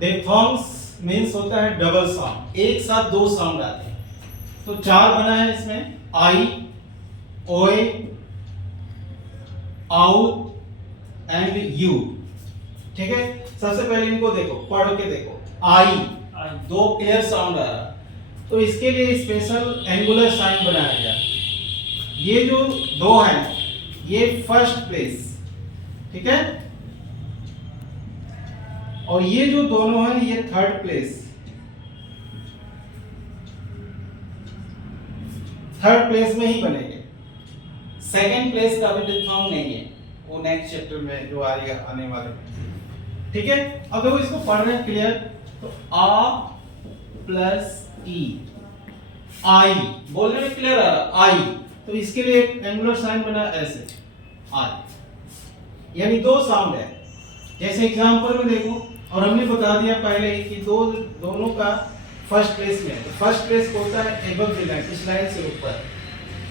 डिप्थॉन्ग्स means होता है double sound, एक साथ दो साउंड आते हैं। तो चार बना है इसमें, आई, ओए, आउ एंड यू। ठीक है, सबसे पहले इनको देखो, पढ़ के देखो। आई, दो क्लियर साउंड आ रहा, तो इसके लिए स्पेशल एंगुलर साइन बनाया गया। ये जो दो हैं ये फर्स्ट प्लेस, ठीक है, और ये जो दोनों हैं ये थर्ड प्लेस। थर्ड प्लेस में ही बनेंगे, सेकंड प्लेस का भी डिप्थॉन्ग नहीं है, वो नेक्स्ट चैप्टर में जो आएगा आने वाले में। ठीक है, अब देखो इसको पढ़ रहे हैं क्लियर। तो आ प्लस ई, आई, बोलने में क्लियर आ रहा, आई, तो इसके लिए एक एंगुलर साइन बना ऐसे, आई, यानी दो साउंड है। जैसे एग्जांपल में देखो, और हमने बता दिया पहले ही कि दोनों का फर्स्ट प्लेस में है। तो फर्स्ट प्लेस होता है एबव द लाइन, इस लाइन से ऊपर।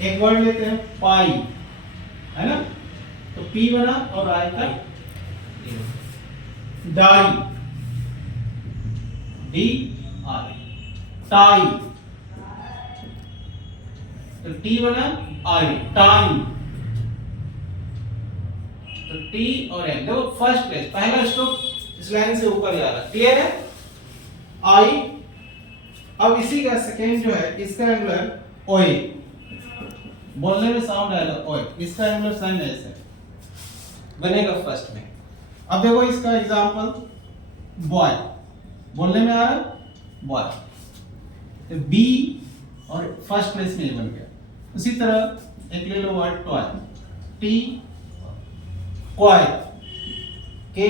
एक वर्ड लेते हैं पाई, है ना, तो पी बना और आई का डाई, डी आई, टाई, तो टी बना आई, टाइम, तो टी और एन। देखो फर्स्ट प्लेस, पहला स्ट्रोक इस लाइन से ऊपर जा रहा है, क्लियर है, आई। अब इसी का सेकेंड जो है, इसका एंगुलर ओए, बोलने में साउंड आएगा ओए, इसका एंगुलर साइन ऐसे बनेगा फर्स्ट में। अब देखो इसका एग्जांपल बॉय, बोलने में आ रहा है बॉय, तो बी और फर्स्ट प्लेस में ये बन गया। उसी तरह एक ले लो वर्ड टॉय, टी, क्वाय, के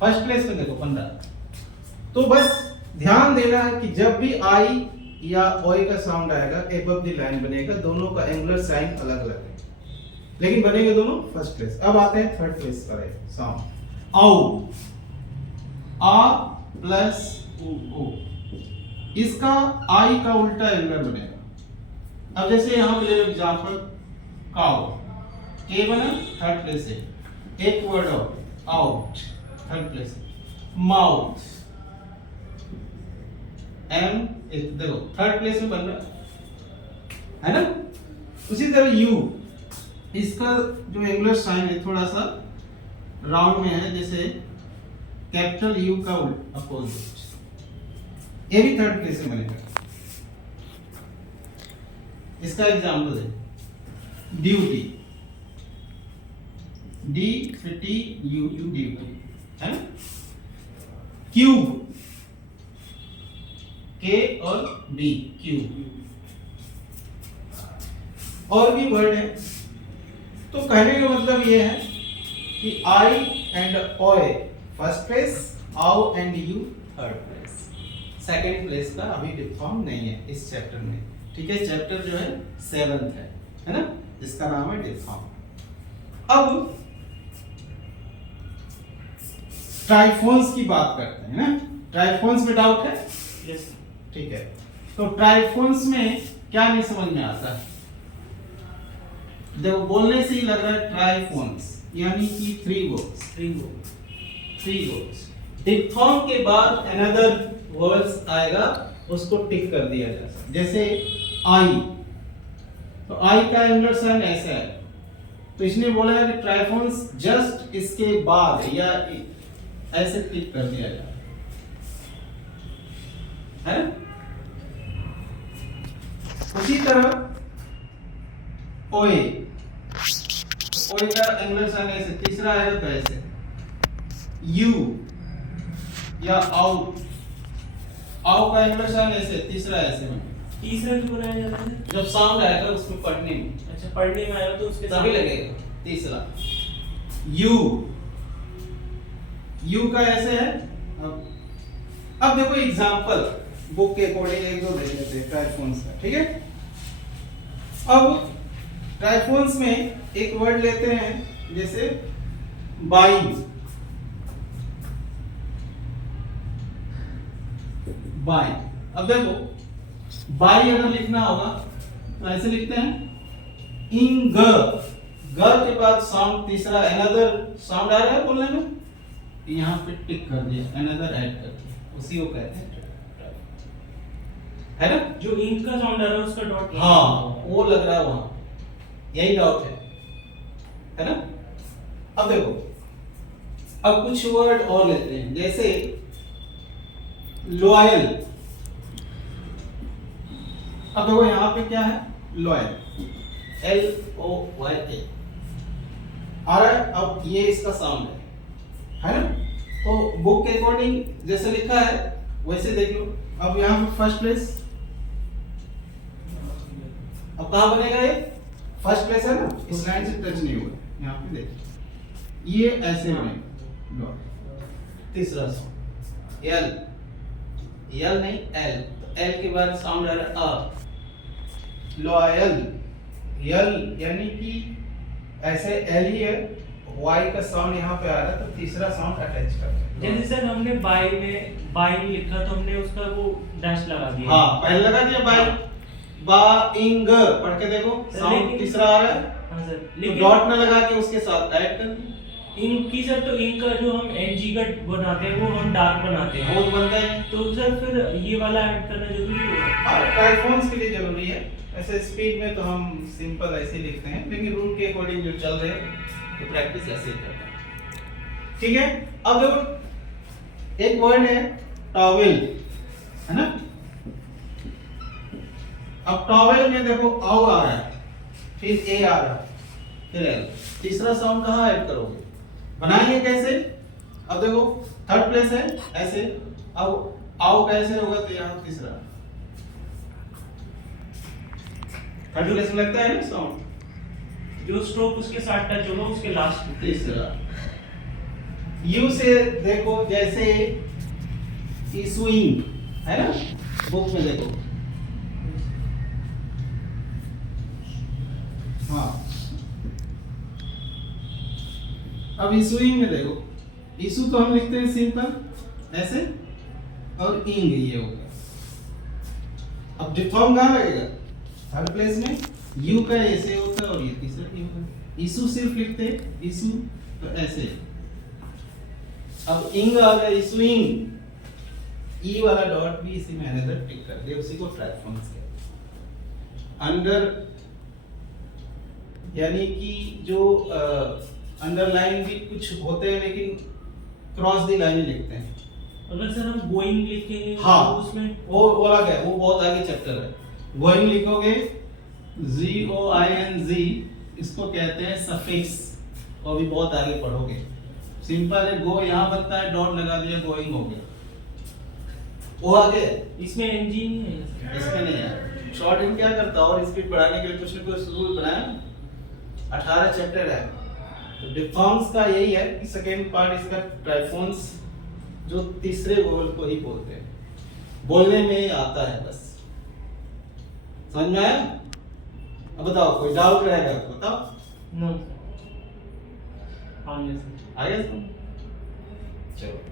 फर्स्ट प्लेस में देखो 15। तो बस ध्यान देना है कि जब भी आई या ओए का साउंड आएगा एबव द लाइन बनेगा, दोनों का एंगुलर साइन अलग अलग है, लेकिन बनेंगे दोनों फर्स्ट प्लेस। अब आते हैं थर्ड प्लेस पर साउंड, आउ, आ प्लस ओ, इसका आई का उल्टा एंगुलर बनेगा। अब जैसे यहां पे ले लो एग्जांपल काउ, के बना थर्ड प्लेस से, एक word out third place, mouth, M, देखो थर्ड प्लेस में बन रहा है ना। उसी तरह यू, इसका जो एंगुलर साइन है थोड़ा सा राउंड में है, जैसे कैपिटल यू का अपोजिट, ये भी थर्ड प्लेस में बनेगा। इसका एग्जांपल है ड्यूटी, डी फिर टी यू, ड्यूटी, है ना। क्यूब, के और बी, क्यूब। और भी वर्ड है, तो कहने का मतलब ये है कि आई एंड ओए फर्स्ट प्लेस, आउ and you third place, second place का अभी डिप्थॉन्ग नहीं है इस चैप्टर में। ठीक है, चैप्टर जो है 7th है ना, जिसका नाम है डिप्थॉन्ग। अब ट्राइफोन्स की बात करते हैं ना। ट्राइफोन्स में डाउट है? यस। ठीक है, तो ट्राइफोन्स में क्या नहीं समझ में आता? देखो बोलने से ही लग रहा है ट्राइफोन्स यानी कि 3 वर्ड्स। डिप्थॉन्ग के बाद अनदर वर्ड्स आएगा, उसको टिक कर दिया जाता। जैसे आई, तो आई का एंगुलर साइन ऐसा है, तो इसने बोला है कि ट्राइफोन्स जस्ट इसके बाद या ऐसे टिक कर दिया जाए, है। उसी तरह ओए का एंगुलर साइन ऐसे, तीसरा है तो ऐसे, यू या आउ का एंगुलर साइन ऐसे, तीसरा ऐसे में। तीसरा क्यों बनाया जाता है? जब साउंड आएगा उसमें पढ़ने में, अच्छा, पढ़ने में आएगा तो उसके तभी लगेगा। तीसरा यू का ऐसे है। अब देखो एग्जांपल बुक के अकॉर्डिंग एक दो देख लेते हैं ट्राइफोन्स का, ठीक है। अब ट्राइफोन्स में एक वर्ड लेते हैं, जैसे बाई, अब देखो बाई अगर लिखना होगा तो ऐसे लिखते हैं इन ग के बाद साउंड तीसरा अनदर साउंड आ रहा है बोलने में, यहाँ पे टिक कर दिया, अनदर ऐड कर दिया, उसी को कहते हैं है ना। जो इंक का साउंड आ रहा है उसका डॉट हाँ वो लग रहा है वहां, यही डाउट है ना। अब देखो, अब कुछ वर्ड और लेते हैं, जैसे लॉयल। अब देखो यहाँ पे क्या है, लॉयल, LOYA आ रहा है। अब ये इसका साउंड है ना। तो बुक के अकॉर्डिंग जैसे लिखा है वैसे देख लो। अब यहाँ पे फर्स्ट प्लेस, अब कहाँ बनेगा ये, फर्स्ट प्लेस है ना, इस लाइन से टच नहीं हुआ, यहाँ पे देखिए ये ऐसे बनेगा। तीसरा साउंड L नहीं L, तो L के बाद साउंड आ रहा है अ, लॉयल। L यानी कि ऐसे L ही है, Y का साउंड यहाँ पे आ रहा है, तो तीसरा साउंड अटैच कर दो। जैसे सर हमने बाय में बाय लिखा तो हमने उसका वो डैश लगा दिया। हाँ पहले लगा दिया बाय, बाइंग पढ़ के देखो, साउंड तीसरा आ रहा है। हाँ सर, तो लेकिन डॉट ना लगा के उसके साथ ऐड कर दिया, इंक की सर, तो इंक का जो हम एनजी का बनाते हैं वो हम डार्क बनाते हैं, बहुत बनता है। तो सर फिर ये वाला ऐड करना जरूरी होगा। और ट्राइफॉन्स के लिए जरूरी है, ऐसे स्पीड में तो हम सिंपल ऐसे ही लिखते हैं, लेकिन रूल के अकॉर्डिंग जो चल रहे हैं तो प्रैक्टिस ऐसे ही करते हैं। ठीक है। अब देखो एक वर्ड है टॉवेल, है ना। अब टॉवेल में देखो आओ आ रहा है, फिर ए आ रहा है, फिर एल, तीसरा साउंड कहाँ ऐड करोगे, बनाएंगे कैसे। अब देखो थर्ड प्लेस है ऐसे, अब आओ कैसे होगा, तो यहाँ तीसरा थर्ड प्लेस में लगता है ना साउंड, जो स्ट्रोक उसके साथ टच होगा उसके लास्ट में तीसरा। यू से देखो जैसे इशूइंग है ना, बुक में देखो, हाँ। अब इशूइंग में देखो, इशू तो हम लिखते हैं सिंपल ऐसे, और इंग ये हो गया। अब डिफॉर्म कहाँ लगेगा, थर्ड प्लेस में, यू का ऐसे होता है और ये तीसरा यू का। इशू सिर्फ लिखते हैं इशू, तो ऐसे। अब इंग आ गया, इशूइंग, ई वाला डॉट भी इसी में अनदर टिक कर दिया, उसी को ट्रांसफॉर्म किया। अंडर यानी कि जो अंडरलाइन भी कुछ होते हैं, लेकिन क्रॉस दी लाइन लिखते हैं। अगर सर हम गोइंग लिखेंगे हाँ, तो उसमें वो अलग है, वो बहुत आगे चैप्टर है। गोइंग लिखोगे GOING, इसको कहते हैं सफिक्स, वो भी बहुत आगे पढ़ोगे। सिंपल है, गो यहाँ बनता है, डॉट लगा दिया, गोइंग हो गया, वो आगे है। इसमें एनजी नहीं है। इसमें नहीं है। शॉर्ट इन क्या करता है, और स्पीड बढ़ाने के लिए कुछ न कुछ रूल बनाया, 18 चैप्टर है। तो डिफॉर्म्स का यही है कि सेकेंड पार्ट इसका ट्राइफॉन्स, जो तीसरे वोवल को ही बोलते हैं, बोलने में आता है बस। समझ में आया। अब बताओ कोई डाउट रहेगा तो बताओ। नो, आगे सर। आगे चलो।